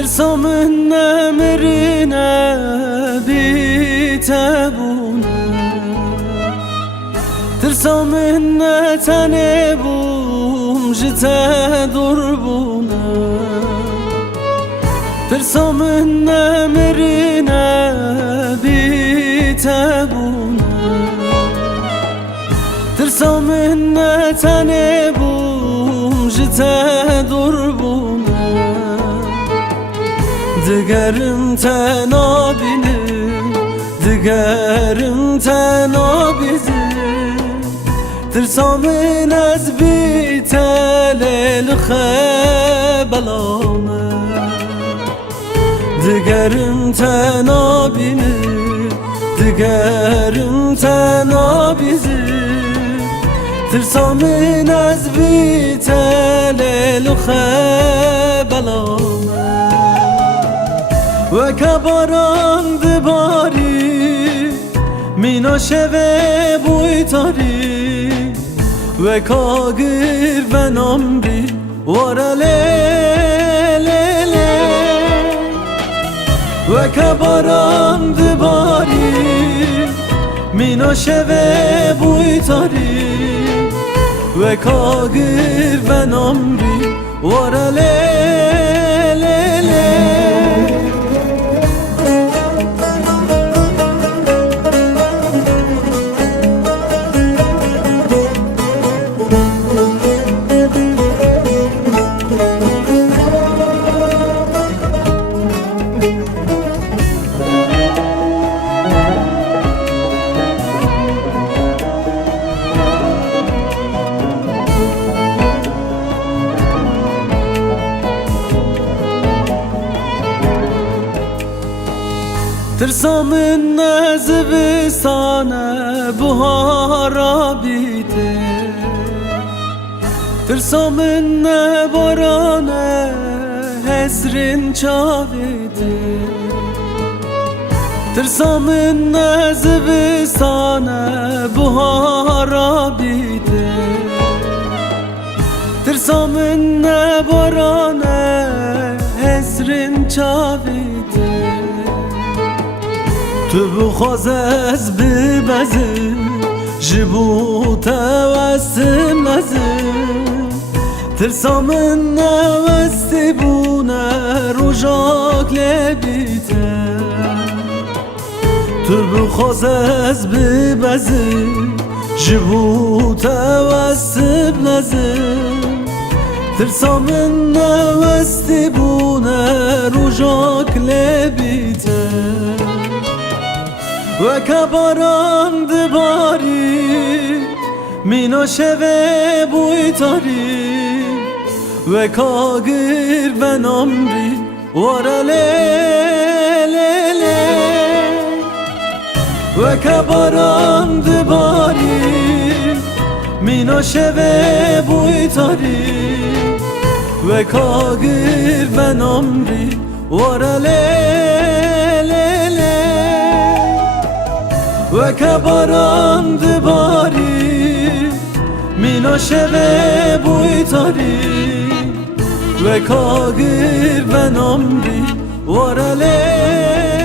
ترسا من امرنا بتابونا ترسا من تنبوم جتا دربونا ترسا من امرنا بتابونا ترسا من تنبوم جتا دربونا Digerim tenabini, digerim tenabizi Tirsamın ez bitelel xebelamı Digerim tenabini, digerim tenabizi Tirsamın ez bitelel xebelamı و کباران دباری مینا شوه بوی تاری و کاغیر و نامری وارا لیلیلی و کباران دباری مینا شوه بوی تاری و کاغیر و نامری وارا لیلیلی ترسامın nezbistane buhara bite ترسامın ne barane hezrin çavide ترسامın nezbistane buhara bite ترسامın ne barane hezrin çavide تو بخواز از ببزه جبو توسم نزه ترسامن نوستی بونه روژاک لبیته تو بخواز از ببزه جبو توسم نزه ترسامن نوستی بونه روژاک لبیته و کباران دباری مینا شوه بوی تاری و کاغیر و نامری وارا لیلیلی و کباران دباری مینا شوه بوی تاری و کاغیر و نامری وارا لیلیلی و کباران دباری مینا شوه بوی تاری و کاغیر و نامری وارا لیلیلی